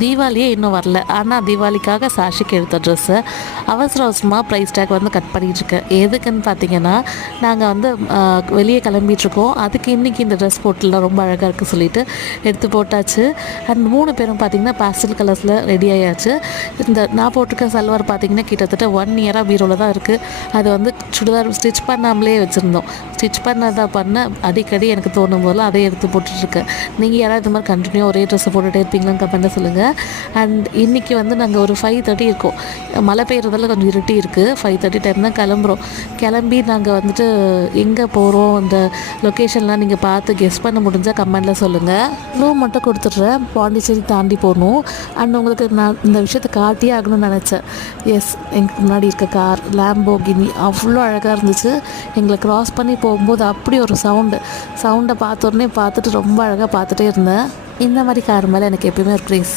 தீபாவளியே இன்னும் வரல. ஆனால் தீபாவளிக்காக சாஷிக்கு எடுத்த ட்ரெஸ்ஸை அவசரமாக ப்ரைஸ் டேக் வந்து கட் பண்ணிகிட்ருக்கேன். எதுக்குன்னு பார்த்தீங்கன்னா, நாங்கள் வந்து வெளியே கிளம்பிகிட்ருக்கோம். அதுக்கு இன்றைக்கி இந்த ட்ரெஸ் போட்டுலாம் ரொம்ப அழகாக இருக்குது சொல்லிட்டு எடுத்து போட்டாச்சு. அண்ட் 3 பேரும் பார்த்திங்கன்னா பேஸ்டல் கலர்ஸில் ரெடி ஆயாச்சு. இந்த நான் போட்டிருக்க சல்வார் பார்த்திங்கன்னா கிட்டத்தட்ட 1 இயராக பீரோவில் தான் இருக்குது. அது வந்து சுடிதார் ஸ்டிச் பண்ணாமலே வச்சுருந்தோம். ஸ்டிச் பண்ண அடிக்கடி எனக்கு தோணும் போதில் அதை எடுத்து போட்டுட்ருக்கேன். நீங்கள் யாராவது இது மாதிரி கண்டினியூ ஒரே ட்ரெஸ்ஸை போட்டுகிட்டே இருப்பீங்களான்னு கமெண்ட்டில் சொல்லுங்கள். அண்ட் இன்றைக்கி வந்து நாங்கள் ஒரு 5:30 இருக்கோம். மழை பெய்யறதால கொஞ்சம் இருட்டி இருக்குது. 5:30 டைம் தான் கிளம்பி நாங்கள் வந்துட்டு எங்கே போகிறோம், இந்த லொக்கேஷன்லாம் நீங்கள் பார்த்து கெஸ் பண்ண முடிஞ்சால் கமெண்டில் சொல்லுங்கள். க்ளூ மட்டும் கொடுத்துட்றேன். பாண்டிச்சேரி தாண்டி போகணும். அண்ட் உங்களுக்கு நான் இந்த விஷயத்தை காட்டியே ஆகணும்னு நினச்சேன். எஸ், எங்களுக்கு முன்னாடி இருக்க கார் லேம்போகினி அவ்வளோ அழகாக இருந்துச்சு. எங்களை க்ராஸ் பண்ணி போகும்போது அப்படி ஒரு சவுண்டை பார்த்துட்டு ரொம்ப அழகாக பார்த்துட்டே இருந்தேன். இந்த மாதிரி கார் மேலே எனக்கு எப்பயுமே ஒரு க்ரேஸ்.